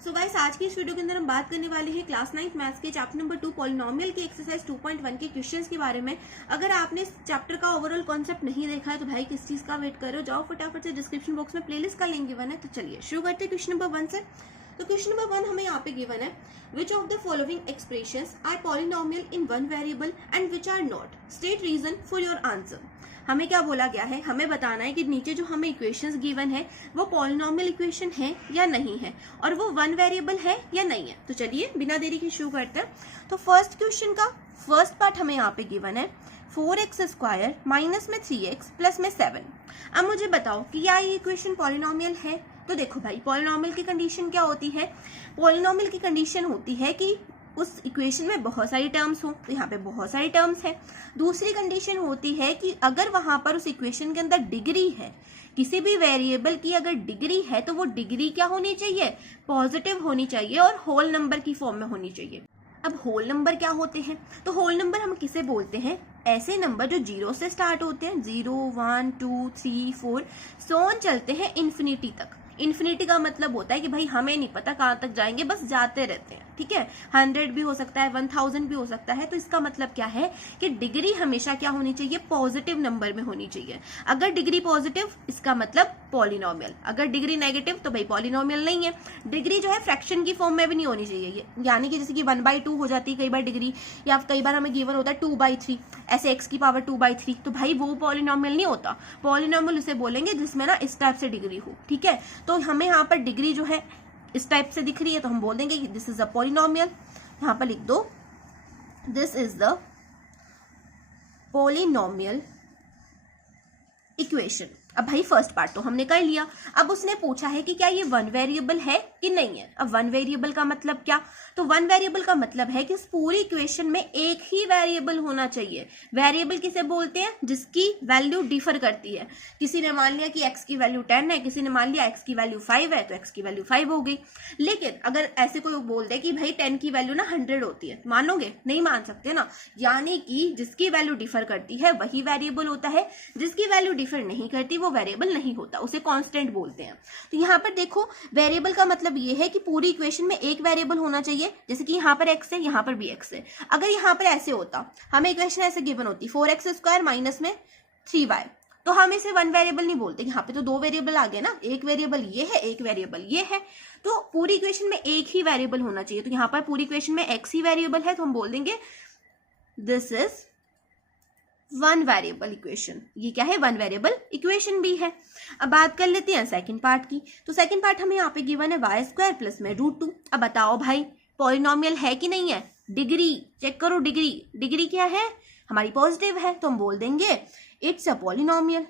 So guys आज की इस वीडियो के अंदर हम बात करने वाले हैं क्लास 9 मैथ्स के चैप्टर नंबर 2 पॉलिनोमियल की एक्सरसाइज 2.1 के क्वेश्चंस के बारे में। अगर आपने इस चैप्टर का ओवरऑल कॉन्सेप्ट नहीं देखा है तो भाई किस चीज का वेट कर रहे हो, जाओ फटाफट से डिस्क्रिप्शन बॉक्स में प्लेलिस्ट का लिंक गिवन है। तो चलिए शुरू करते हैं क्वेश्चन नंबर 1 से। तो क्वेश्चन नंबर 1 हमें यहाँ पे गिवन है, which of the following expressions are polynomial in one variable and which are not, state reason for your answer. हमें क्या बोला गया है, हमें बताना है कि नीचे जो हमें इक्वेशंस गिवन है वो पॉलिनोमियल इक्वेशन है या नहीं है, और वो वन वेरिएबल है या नहीं है। तो चलिए बिना देरी के शुरू करते हैं। तो फर्स्ट क्वेश्चन का फर्स्ट पार्ट हमें यहाँ पे गिवन है 4x² माइनस में 3x प्लस में 7। अब मुझे बताओ कि क्या ये इक्वेशन पॉलिनोमियल है। तो देखो भाई, पॉलिनोमियल की कंडीशन क्या होती है, पॉलिनोमियल की कंडीशन होती है कि उस इक्वेशन में बहुत सारी टर्म्स हो, तो यहाँ पे बहुत सारी टर्म्स है। दूसरी कंडीशन होती है कि अगर वहां पर उस इक्वेशन के अंदर डिग्री है, किसी भी वेरिएबल की अगर डिग्री है तो वो डिग्री क्या होनी चाहिए, पॉजिटिव होनी चाहिए और होल नंबर की फॉर्म में होनी चाहिए। अब होल नंबर क्या होते हैं, तो होल नंबर हम किसे बोलते हैं, ऐसे नंबर जो 0 से स्टार्ट होते हैं, 0 1 2 3 4 सो ऑन चलते हैं इन्फिनिटी तक। इन्फिनिटी का मतलब होता है कि भाई हमें नहीं पता कहाँ तक जाएंगे, बस जाते रहते हैं, ठीक है। 100 भी हो सकता है, 1000 भी हो सकता है। तो इसका मतलब क्या है कि डिग्री हमेशा क्या होनी चाहिए, पॉजिटिव नंबर में होनी चाहिए। अगर डिग्री पॉजिटिव इसका मतलब पॉलिनोमियल, अगर डिग्री नेगेटिव तो भाई पॉलिनोमियल नहीं है। डिग्री जो है फ्रैक्शन की फॉर्म में भी नहीं होनी चाहिए, यानी कि जैसे कि 1/2 हो जाती है कई बार डिग्री, या कई बार हमें गिवन होता है 2/3, ऐसे x की पावर 2/3, तो भाई वो पॉलिनोमियल नहीं होता। पॉलिनोमियल उसे बोलेंगे जिसमें ना इस टाइप से डिग्री हो, ठीक है। तो हमें यहाँ पर डिग्री जो है इस टाइप से दिख रही है तो हम बोल देंगे कि दिस इज अ पॉलिनोमियल। यहाँ पर लिख दो this is the polynomial equation. अब भाई फर्स्ट पार्ट तो हमने कर लिया। अब उसने पूछा है कि क्या ये वन वेरिएबल है कि नहीं है। अब वन वेरिएबल का मतलब क्या, तो वन वेरिएबल का मतलब है कि इस पूरी इक्वेशन में एक ही वेरिएबल होना चाहिए। वेरिएबल किसे बोलते हैं, जिसकी वैल्यू डिफर करती है। किसी ने मान लिया कि x की वैल्यू 10 है, किसी ने मान लिया x की वैल्यू 5 है, तो x की वैल्यू 5 हो गई। लेकिन अगर ऐसे कोई बोल दे कि भाई 10 की वैल्यू ना 100 होती है, मानोगे, नहीं मान सकते ना। यानी कि जिसकी वैल्यू डिफर करती है वही वेरिएबल होता है, जिसकी वैल्यू डिफर नहीं करती वो वेरिएबल नहीं होता, उसे कांस्टेंट बोलते हैं। तो यहाँ पर देखो, वेरिएबल का मतलब ये है कि पूरी इक्वेशन में एक वेरिएबल होना चाहिए। जैसे कि यहाँ पर x है, यहाँ पर भी x है। अगर यहाँ पर ऐसे होता, हमें इक्वेशन ऐसे गिवन होती 4x² माइनस में 3y, तो हम इसे वन वेरिएबल नहीं बोलते। यहाँ पे तो दो वेरिएबल आ गए ना, एक वेरिएबल ये है, एक वेरिएबल ये है। तो पूरी इक्वेशन में एक ही वेरिएबल होना चाहिए। तो यहाँ पर पूरी इक्वेशन में x ही वेरिएबल है, तो हम बोल देंगे this is one variable equation. ये क्या है, वन वेरिएबल इक्वेशन भी है। अब बात कर लेते हैं सेकंड पार्ट की। तो सेकंड पार्ट हमें यहाँ पे गिवन है y² प्लस में √2। अब बताओ भाई पॉलिनोमियल है कि नहीं है। डिग्री चेक करो, डिग्री क्या है हमारी, पॉजिटिव है, तो हम बोल देंगे it's a polynomial.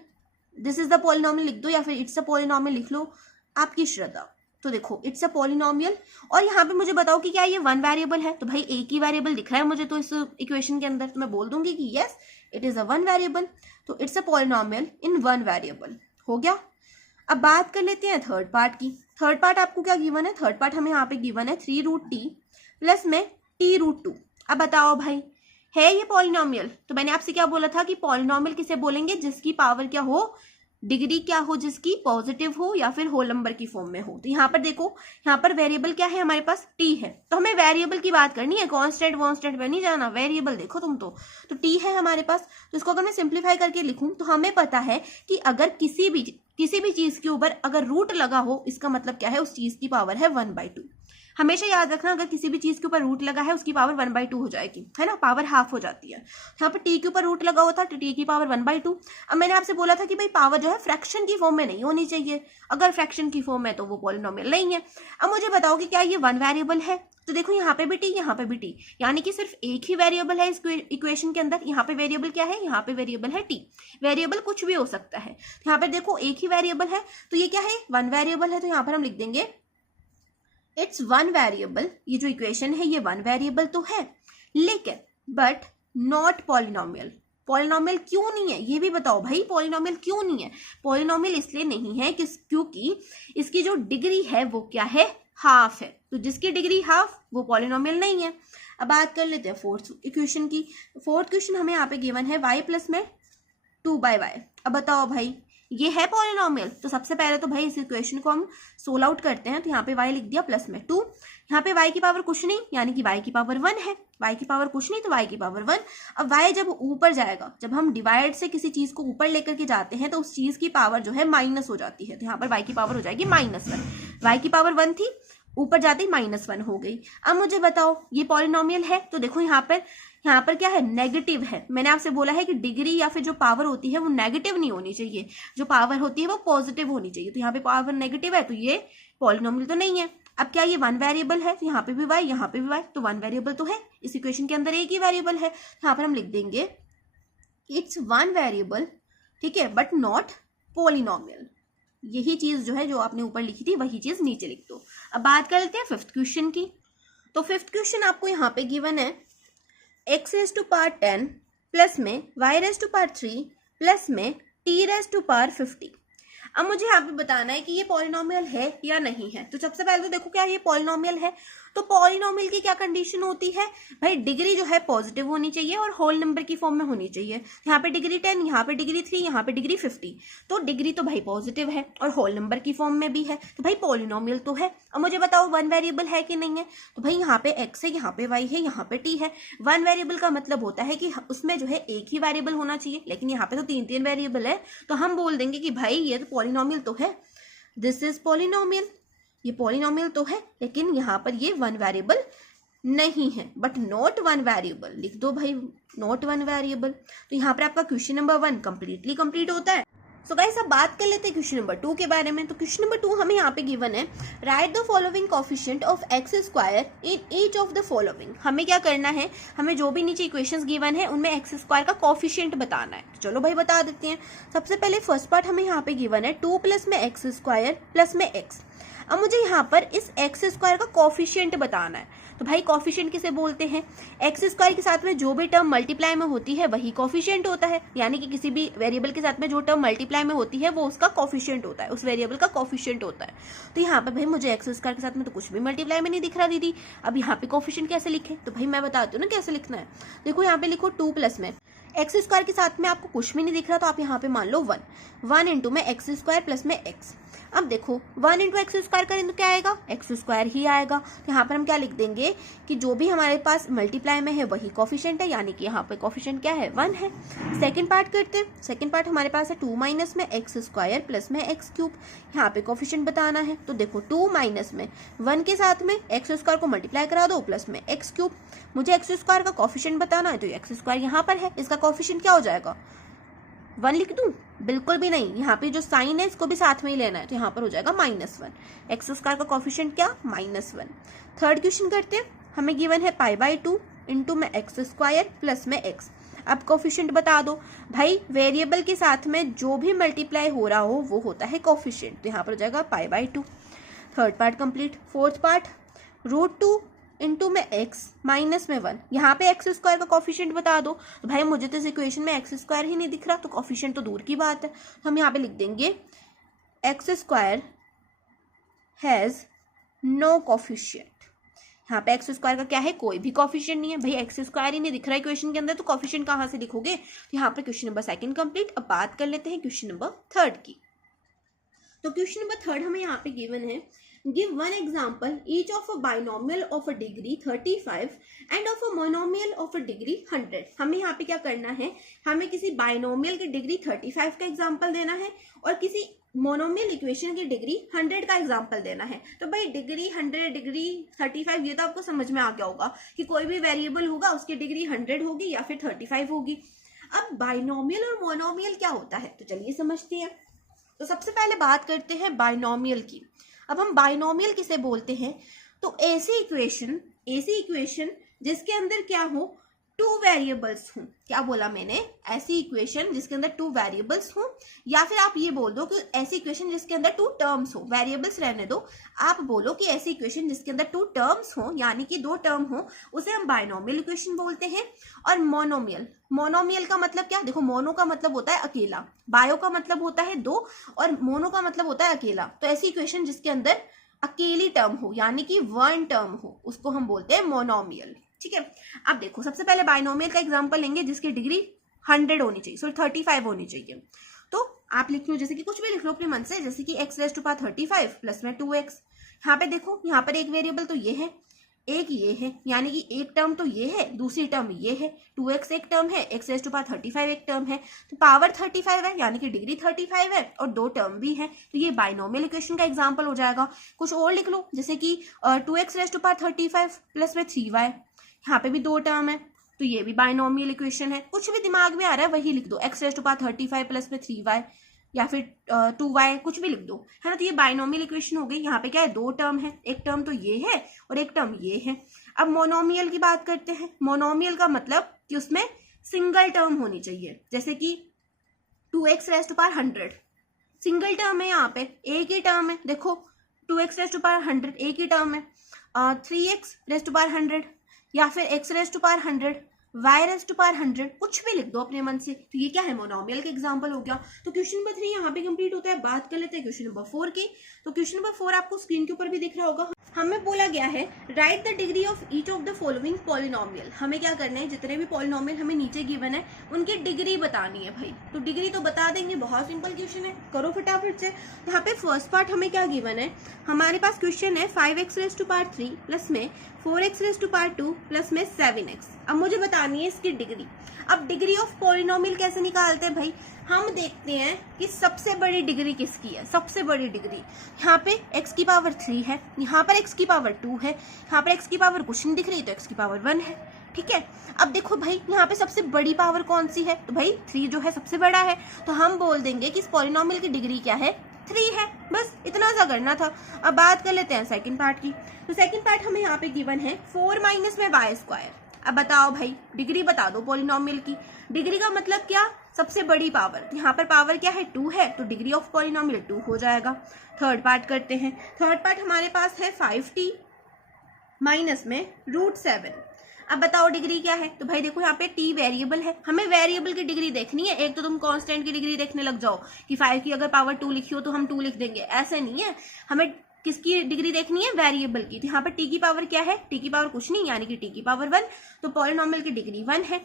This is the polynomial लिख दो, या फिर इट्स अ पॉलिनोमियल लिख लो, आपकी श्रद्धा। तो देखो इट्स अ पॉलिनोमियल। और यहाँ पे मुझे बताओ कि क्या ये वन वेरिएबल है। तो भाई एक ही वेरिएबल दिख रहा है मुझे तो इस इक्वेशन के अंदर, तो मैं बोल दूंगी कि yes it is a one variable. तो it's a polynomial in one variable, हो गया। अब बात कर लेते हैं थर्ड पार्ट की। थर्ड पार्ट आपको क्या गिवन है, थर्ड पार्ट हमें यहाँ पे गिवन है 3√t प्लस में t√2। अब बताओ भाई है ये पॉलिनोमियल। तो मैंने आपसे क्या बोला था कि पॉलिनोमियल किसे बोलेंगे, जिसकी पावर क्या हो, डिग्री क्या हो, जिसकी पॉजिटिव हो या फिर होल नंबर की फॉर्म में हो। तो यहाँ पर देखो, यहाँ पर वेरिएबल क्या है हमारे पास, t है। तो हमें वेरिएबल की बात करनी है, कांस्टेंट वॉन्स्टेंट पे नहीं जाना, वेरिएबल देखो तुम तो t है हमारे पास। तो इसको अगर मैं सिंप्लीफाई करके लिखूं तो हमें पता है कि अगर किसी भी चीज के ऊपर अगर रूट लगा हो, इसका मतलब क्या है, उस चीज की पावर है 1/2। हमेशा याद रखना, अगर किसी भी चीज के ऊपर रूट लगा है उसकी पावर 1/2 हो जाएगी, है ना, पावर हाफ हो जाती है। यहाँ पर टी के ऊपर रूट लगा हुआ था तो टी की पावर 1/2। अब मैंने आपसे बोला था कि भाई पावर जो है फ्रैक्शन की फॉर्म में नहीं होनी चाहिए, अगर फ्रैक्शन की फॉर्म में तो वो पॉलिनोमियल नहीं है। अब मुझे बताओ कि क्या ये वन वेरिएबल है। तो देखो यहाँ पे भी टी, यहाँ पे भी टी, यानी कि सिर्फ एक ही वेरिएबल है इस इक्वेशन के अंदर। यहाँ पे वेरिएबल क्या है, यहाँ पे वेरिएबल है टी। वेरिएबल कुछ भी हो सकता है। यहाँ पे देखो एक ही वेरिएबल है, तो ये क्या है, वन वेरिएबल है। तो यहाँ पर हम लिख देंगे इट्स वन वेरिएबल। ये जो इक्वेशन है ये वन वेरिएबल तो है, लेकिन बट नॉट पॉलिनोमियल। पॉलिनोमियल क्यों नहीं है, ये भी बताओ भाई, पॉलिनोमियल क्यों नहीं है। पॉलिनोमियल इसलिए नहीं है क्योंकि इसकी जो डिग्री है वो क्या है, हाफ है। तो जिसकी डिग्री हाफ वो पॉलिनोमियल नहीं है। अब बात कर लेते हैं फोर्थ इक्वेशन की। फोर्थ क्वेश्चन हमें यहाँ पे गिवन है y प्लस में 2/y। अब बताओ भाई ये है पॉलिनोमियल। तो सबसे पहले तो भाई इस इक्वेशन को हम सोल्व आउट करते हैं। तो यहाँ पे y लिख दिया प्लस में 2, यहाँ पे y की पावर कुछ नहीं यानी कि y की पावर 1 है, y की पावर कुछ नहीं तो y की पावर 1। अब y जब ऊपर जाएगा, जब हम डिवाइड से किसी चीज को ऊपर लेकर के जाते हैं तो उस चीज की पावर जो है माइनस हो जाती है। तो यहाँ पर y की पावर हो जाएगी -1, y की पावर 1 थी, ऊपर जाते ही -1 हो गई। अब मुझे बताओ ये पॉलिनोमियल है? तो देखो यहाँ पर क्या है, नेगेटिव है। मैंने आपसे बोला है कि डिग्री या फिर जो पावर होती है वो नेगेटिव नहीं होनी चाहिए, जो पावर होती है वो पॉजिटिव होनी चाहिए। तो यहाँ पे पावर नेगेटिव है तो ये पॉलिनोमियल तो नहीं है। अब क्या ये 1 वेरिएबल है? तो यहाँ पे भी y, यहाँ पे भी y, तो 1 वेरिएबल तो है। इस इक्वेशन के अंदर एक ही वेरिएबल है। यहाँ पर हम लिख देंगे इट्स 1 वेरिएबल, ठीक है, बट नॉट पॉलिनोमियल। यही चीज जो है जो आपने ऊपर लिखी थी वही चीज नीचे लिख दो। अब बात कर लेते हैं 5th क्वेश्चन की। तो 5th क्वेश्चन आपको यहाँ पे गिवन है x raise to power 10 plus में y raise to power 3 plus में t रेज टू पावर 50। अब मुझे यहाँ पे बताना है कि ये पॉलिनोमियल है या नहीं है। तो सबसे पहले तो देखो क्या ये पॉलिनोमियल है। तो पॉलिनोमियल की क्या कंडीशन होती है भाई, डिग्री जो है पॉजिटिव होनी चाहिए और होल नंबर की फॉर्म में होनी चाहिए। यहाँ पे डिग्री 10, यहाँ पे डिग्री 3, यहाँ पे डिग्री 50। तो डिग्री तो भाई पॉजिटिव है और होल नंबर की फॉर्म में भी है, तो भाई पॉलिनोमियल तो है। अब मुझे बताओ 1 वेरिएबल है कि नहीं है? तो भाई यहाँ पे x है, यहाँ पे y है, यहाँ पे t है। 1 वेरिएबल का मतलब होता है कि उसमें जो है एक ही वेरिएबल होना चाहिए, लेकिन यहाँ पे तो 3 वेरिएबल है। तो हम बोल देंगे कि भाई ये तो पॉलिनोमियल तो है, दिस इज पॉलिनोमियल, ये पॉलिनोमियल तो है, लेकिन यहाँ पर ये 1 वेरिएबल नहीं है, बट नॉट 1 वेरिएबल। लिख दो भाई नॉट 1 वेरिएबल। तो यहाँ पर आपका क्वेश्चन नंबर 1 कंप्लीट होता है। सो गाइस अब बात कर लेते हैं क्वेश्चन नंबर 2 के बारे में। तो क्वेश्चन नंबर 2 हमें यहाँ पे गिवन है right the following coefficient of x square in each of the following. हमें क्या करना है, हमें जो भी नीचे इक्वेशंस गिवन है उनमें एक्स स्क्वायर का कोफिशिएंट बताना है। तो चलो भाई बता देते हैं। सबसे पहले फर्स्ट पार्ट हमें यहाँ पे गिवन है 2 प्लस में एक्स स्क्वायर प्लस में एक्स। अब मुझे यहाँ पर इस एक्स स्क्वायर का कोफिशिएंट बताना है। तो भाई कोफिशिएंट किसे बोलते हैं, एक्स स्क्वायर के साथ में जो भी टर्म मल्टीप्लाई में होती है वही कोफिशिएंट होता है। यानी कि किसी भी वेरिएबल के साथ में जो टर्म मल्टीप्लाई में होती है वो उसका कोफिशिएंट होता है, उस वेरिएबल का कोफिशिएंट होता है। तो यहाँ पर भाई मुझे एक्स स्क्वायर के साथ में तो कुछ भी मल्टीप्लाई में नहीं दिख रहा दीदी। अब यहाँ पे कोफिशिएंट कैसे लिखे? तो भाई मैं बताती हूँ ना कैसे लिखना है। देखो यहाँ पे लिखो 2 प्लस में एक्स स्क्वायर के साथ में आपको कुछ भी नहीं दिख रहा, तो आप यहाँ पे मान लो 1 इंटू में एक्स स्क्वायर प्लस में एक्स। अब देखो 1 इंटू एक्स स्क्वायर करें तो क्या आएगा, एक्स स्क्वायर ही आएगा। तो यहाँ पर हम क्या लिख देंगे कि जो भी हमारे पास मल्टीप्लाई में है वही कोफिशिएंट है, यानी कि यहाँ पे कोफिशिएंट क्या है, 1 है। सेकंड पार्ट करते हैं। सेकंड पार्ट हमारे पास है 2 माइनस में एक्स स्क्वायर प्लस में एक्स क्यूब। यहाँ पे कोफिशिएंट बताना है। तो देखो 2 माइनस में 1 के साथ में एक्स स्क्वायर को मल्टीप्लाई करा दो प्लस में एक्स क्यूब। मुझे एक्स स्क्वायर का कोफिशिएंट बताना है, तो एक्स स्क्वायर यहाँ पर है, इसका कोफिशिएंट क्या हो जाएगा, 1 लिख दूं? बिल्कुल भी नहीं, यहाँ पे जो साइन है इसको भी साथ में ही लेना है। तो यहाँ पर हो जाएगा -1। एक्स स्क्वायर का कोफिशिएंट क्या, -1। थर्ड क्वेश्चन करते हैं। हमें गिवन है π/2 इंटू में एक्स स्क्वायर प्लस में एक्स। अब कोफिशिएंट बता दो भाई, वेरिएबल के साथ में जो भी मल्टीप्लाई हो रहा हो वो होता है कोफिशिएंट। तो यहाँ पर हो जाएगा π/2। Third part complete. Fourth part √2 into में एक्स माइनस में 1। यहाँ पे एक्स स्क्वायर का कोफिशिएंट बता दो। तो भाई मुझे तो इस इक्वेशन में एक्स स्क्वायर ही नहीं दिख रहा, तो कोफिशिएंट तो दूर की बात है। तो हम यहाँ पे लिख देंगे x square has no coefficient. यहाँ पे एक्स स्क्वायर का क्या है, कोई भी कोफिशिएंट नहीं है। भाई एक्स स्क्वायर ही नहीं दिख रहा है इक्वेशन के अंदर, तो कोफिशिएंट कहाँ से लिखोगे। तो यहाँ पे क्वेश्चन नंबर 2 कंप्लीट। अब बात कर लेते हैं क्वेश्चन नंबर 3 की। तो क्वेश्चन नंबर 3 हमें यहाँ पे गिवन है give one example each of a binomial of a degree 35 and of a monomial of a degree 100। हमें यहाँ पे क्या करना है, हमें किसी बाइनोमियल की डिग्री 35 का एग्जाम्पल देना है और किसी मोनोमियल इक्वेशन की डिग्री 100 का एग्जाम्पल देना है। तो भाई डिग्री 100 डिग्री 35 ये तो आपको समझ में आ गया होगा कि कोई भी वेरिएबल होगा उसकी डिग्री 100 होगी या फिर 35 होगी। अब बाइनोमियल और मोनोमियल क्या होता है, तो चलिए समझते हैं। तो सबसे पहले बात करते हैं बाइनोमियल की। अब हम बाइनोमियल किसे बोलते हैं, तो ऐसी इक्वेशन जिसके अंदर क्या हो, 2 वेरिएबल्स हों। क्या बोला मैंने, ऐसी इक्वेशन जिसके अंदर 2 वेरिएबल्स हों, या फिर आप ये बोल दो कि ऐसी इक्वेशन जिसके अंदर 2 टर्म्स हो। वेरिएबल्स रहने दो, आप बोलो कि ऐसी इक्वेशन जिसके अंदर 2 टर्म्स हो, यानी कि 2 टर्म हो, उसे हम बाइनोमियल इक्वेशन बोलते हैं। और मोनोमियल का मतलब क्या, देखो मोनो का मतलब होता है अकेला, बायो का मतलब होता है 2 और मोनो का मतलब होता है अकेला। तो ऐसी इक्वेशन जिसके अंदर अकेली टर्म हो यानी कि 1 टर्म हो, उसको हम बोलते हैं मोनोमियल। ठीक है। अब देखो सबसे पहले बाइनोमियल का एग्जांपल लेंगे जिसकी डिग्री 100 होनी चाहिए, सॉरी 35 होनी चाहिए। तो आप लिख लो, जैसे कि कुछ भी लिख लो अपने मन से, जैसे कि x⁻35 प्लस में 2x। यहाँ पे देखो, यहाँ पर एक वेरिएबल तो ये है, एक ये है, यानी कि एक टर्म तो ये है, दूसरी टर्म ये है, 2x एक टर्म है, x⁻35 एक टर्म है, तो पावर 35 है यानी कि डिग्री 35 है, और दो टर्म भी है, तो ये बाइनोमियल इक्वेशन का एग्जांपल हो जाएगा। कुछ और लिख लो, जैसे कि 2x⁻35 प्लस में 3y, यहाँ पे भी दो टर्म है, तो ये भी बाइनोमियल इक्वेशन है। कुछ भी दिमाग में आ रहा है वही लिख दो, x⁻35 प्लस में 3y या फिर 2y, कुछ भी लिख दो, है ना। तो ये बाइनोमियल इक्वेशन हो गई। यहाँ पे क्या है, दो टर्म है, एक टर्म तो ये है और एक टर्म ये है। अब मोनोमियल की बात करते हैं। मोनोमियल का मतलब कि उसमें सिंगल टर्म होनी चाहिए, जैसे कि 2x⁻100 सिंगल टर्म है, यहाँ पे एक ही टर्म है, देखो 2x⁻100 एक ही टर्म है, 3x⁻100 या फिर x⁻100, y⁻100, कुछ भी लिख दो अपने मन से। तो ये क्या है, मोनोमियल का एग्जांपल हो गया। तो क्वेश्चन नंबर 3 यहाँ पे कंप्लीट होता है। बात कर लेते हैं क्वेश्चन नंबर 4 की। तो क्वेश्चन नंबर 4 आपको स्क्रीन के ऊपर भी दिख रहा होगा। हमें बोला गया है right the degree of each of the following polynomial. हमें क्या करना है, जितने भी पॉलिनोमियल हमें नीचे गिवन है उनकी डिग्री बतानी है भाई। तो डिग्री तो बता देंगे, बहुत सिंपल क्वेश्चन है, करो फटाफट से। यहाँ पे फर्स्ट पार्ट हमें क्या गिवन है, हमारे पास क्वेश्चन है 5x⁻3 प्लस में 4x⁻2 प्लस में 7x। अब मुझे बतानी है इसकी डिग्री। अब डिग्री ऑफ पॉलिनोमियल कैसे निकालते हैं भाई, हम देखते हैं कि सबसे बड़ी डिग्री किसकी है। सबसे बड़ी डिग्री यहाँ पे x की पावर 3 है, यहाँ पर x की पावर 2 है, यहाँ पर x की पावर कुछ नहीं दिख रही तो x की पावर 1 है। ठीक है, अब देखो भाई यहाँ पे सबसे बड़ी पावर कौन सी है, तो भाई 3 जो है सबसे बड़ा है, तो हम बोल देंगे कि इस पॉलिनोमियल की डिग्री क्या है, 3 है। बस इतना सा करना था। अब बात कर लेते हैं सेकंड पार्ट की। तो सेकंड पार्ट हमें यहाँ पे गिवन है 4 माइनस में y²। अब बताओ भाई, डिग्री बता दो पॉलिनोमियल की। डिग्री का मतलब क्या, सबसे बड़ी पावर। यहाँ पर पावर क्या है, 2 है, तो डिग्री ऑफ पॉलिनोमियल 2 हो जाएगा। थर्ड पार्ट करते हैं। थर्ड पार्ट हमारे पास है 5t माइनस में √7। अब बताओ डिग्री क्या है, तो भाई देखो यहाँ पे t वेरिएबल है, हमें वेरिएबल की डिग्री देखनी है। एक तो तुम कांस्टेंट की डिग्री देखने लग जाओ कि 5 की अगर पावर 2 लिखी हो तो हम 2 लिख देंगे, ऐसे नहीं है। हमें किसकी डिग्री देखनी है, वेरिएबल की। तो यहाँ पर t की पावर क्या है, t की पावर कुछ नहीं यानी कि t की पावर 1, तो पॉलिनोमियल की डिग्री 1 है।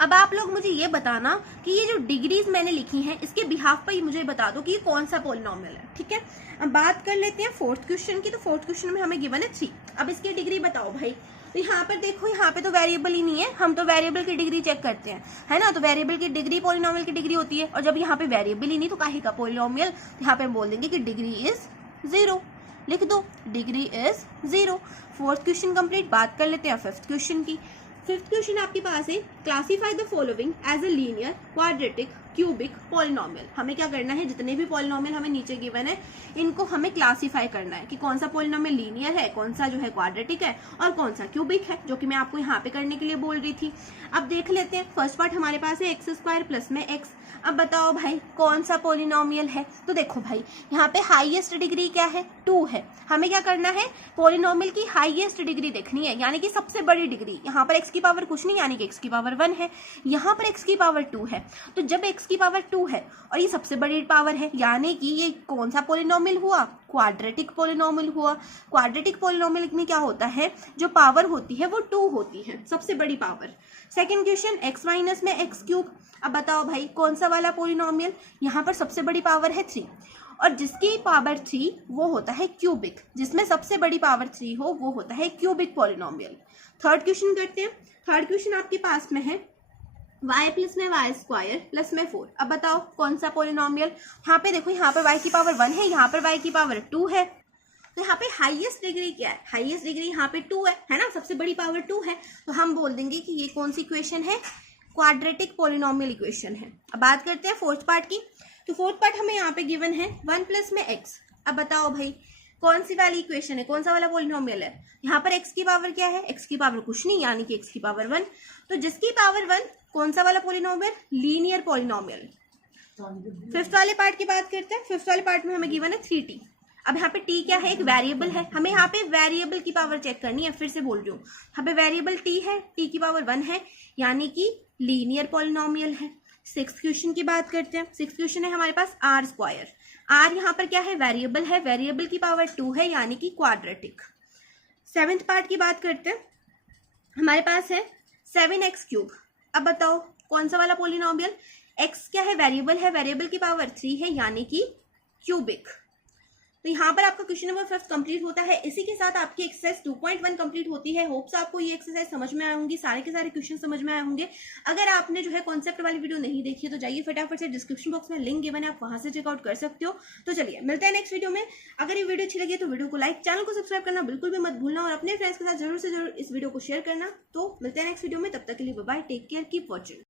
अब आप लोग मुझे ये बताना कि ये जो डिग्रीज मैंने लिखी हैं इसके बिहाफ पर मुझे बता दो कि ये कौन सा पॉलिनोमियल है। ठीक है, अब बात कर लेते हैं फोर्थ क्वेश्चन की। तो फोर्थ क्वेश्चन में हमें गिवन है 3। अब इसकी डिग्री बताओ भाई। तो यहाँ पर देखो, यहाँ पे तो वेरिएबल ही नहीं है, हम तो वेरिएबल की डिग्री चेक करते हैं, है ना। तो वेरिएबल की डिग्री पॉलिनोमियल की डिग्री होती है, और जब यहाँ पे वेरिएबल ही नहीं तो काहे का पॉलिनोमियल। तो यहाँ पे हम बोल देंगे कि डिग्री इज 0। लिख दो, degree is 0। Fourth question complete. बात कर लेते हैं फिफ्थ क्वेश्चन की। फिफ्थ क्वेश्चन आपके पास है classify the following as a linear, quadratic, cubic polynomial. हमें क्या करना है, जितने भी पॉलिनोमियल हमें नीचे गिवन है इनको हमें क्लासीफाई करना है कि कौन सा पॉलिनोमियल लीनियर है, कौन सा जो है क्वाड्रेटिक है और कौन सा क्यूबिक है, जो कि मैं आपको यहाँ पे करने के लिए बोल रही थी। अब देख लेते हैं। फर्स्ट पार्ट हमारे पास है x² प्लस में x। अब बताओ भाई कौन सा पॉलिनोमियल है। तो देखो भाई यहाँ पे हाईएस्ट डिग्री क्या है, 2 है। हमें क्या करना है, पॉलिनोमियल की हाईएस्ट डिग्री देखनी है, यानी कि सबसे बड़ी डिग्री। यहाँ पर x की पावर कुछ नहीं यानी कि x की पावर 1 है, यहाँ पर x की पावर 2 है। तो जब x की पावर 2 है और ये सबसे बड़ी पावर है, यानी कि ये कौन सा पॉलिनोमियल हुआ, क्वाड्रेटिक पॉलिनोमियल हुआ। क्वाड्रेटिक पॉलिनोमियल में क्या होता है, जो पावर होती है वो 2 होती है, सबसे बड़ी power. Second question x minus में x³। अब बताओ भाई कौन सा वाला पॉलिनोमियल, यहाँ पर सबसे बड़ी पावर है 3 और जिसकी पावर 3 वो होता है क्यूबिक। जिसमें सबसे बड़ी पावर 3 हो वो होता है क्यूबिक पॉलिनोमियल। थर्ड क्वेश्चन करते हैं। थर्ड क्वेश्चन आपके पास में है y प्लस में y² प्लस में 4। अब बताओ कौन सा पॉलिनोमियल। यहाँ पे देखो, यहाँ पर y की पावर 1 है, यहाँ पर y की पावर 2 है। तो यहाँ पे हाईएस्ट डिग्री क्या है, हाईएस्ट डिग्री यहाँ पे 2 है ना, सबसे बड़ी पावर 2 है। तो हम बोल देंगे कि ये कौन सी इक्वेशन है, क्वाड्रेटिक पॉलिनोमियल इक्वेशन है। अब बात करते हैं फोर्थ पार्ट की। तो फोर्थ पार्ट हमें यहाँ पे गिवन है 1 प्लस में x। अब बताओ भाई कौन सी वाली इक्वेशन है, कौन सा वाला पॉलिनोमियल है। यहाँ पर x की पावर क्या है, x की पावर कुछ नहीं यानी कि x की पावर 1। तो जिसकी पावर 1 कौन सा वाला पॉलिनोमियल, लीनियर पॉलिनोमियल। फिफ्थ वाले पार्ट की बात करते हैं। फिफ्थ वाले पार्ट में हमें गिवन है 3t। अब यहाँ पे t क्या है, एक वेरिएबल है। हमें यहाँ पे वेरिएबल की पावर चेक करनी है, फिर से बोल रही हूँ। यहाँ पे वेरिएबल t है, t की पावर 1 है, यानी कि लीनियर पॉलिनोमियल है। सिक्स्थ क्वेश्चन की बात करते हैं। सिक्स्थ क्वेश्चन है हमारे पास r²। r यहाँ पर क्या है, वेरिएबल है, वेरिएबल की पावर 2 है यानी कि क्वाड्रेटिक। सेवेंथ पार्ट की बात करते हैं। हमारे पास है 7x³। अब बताओ कौन सा वाला पॉलिनोमियल, x क्या है, वेरिएबल है, वेरिएबल की पावर 3 है यानी कि क्यूबिक। तो यहाँ पर आपका क्वेश्चन नंबर 5 कंप्लीट होता है। इसी के साथ आपकी एक्सरसाइज 2.1 कंप्लीट होती है। होप्स आपको ये एक्सरसाइज समझ में आए होंगी, सारे के सारे क्वेश्चन समझ में आए होंगे। अगर आपने जो है कॉन्सेप्ट वाली वीडियो नहीं देखी है तो जाइए फटाफट से, डिस्क्रिप्शन बॉक्स में लिंक गिवन है, आप वहां से चेकआउट कर सकते हो। तो चलिए मिलते हैं नेक्स्ट वीडियो में। अगर ये वीडियो अच्छी लगी तो वीडियो को लाइक, चैनल को सब्सक्राइब करना बिल्कुल भी मत भूलना और अपने फ्रेंड्स के साथ जरूर से जरूर इस वीडियो को शेयर करना। तो मिलते हैं नेक्स्ट वीडियो में, तब तक के लिए bye bye, take care, keep watching.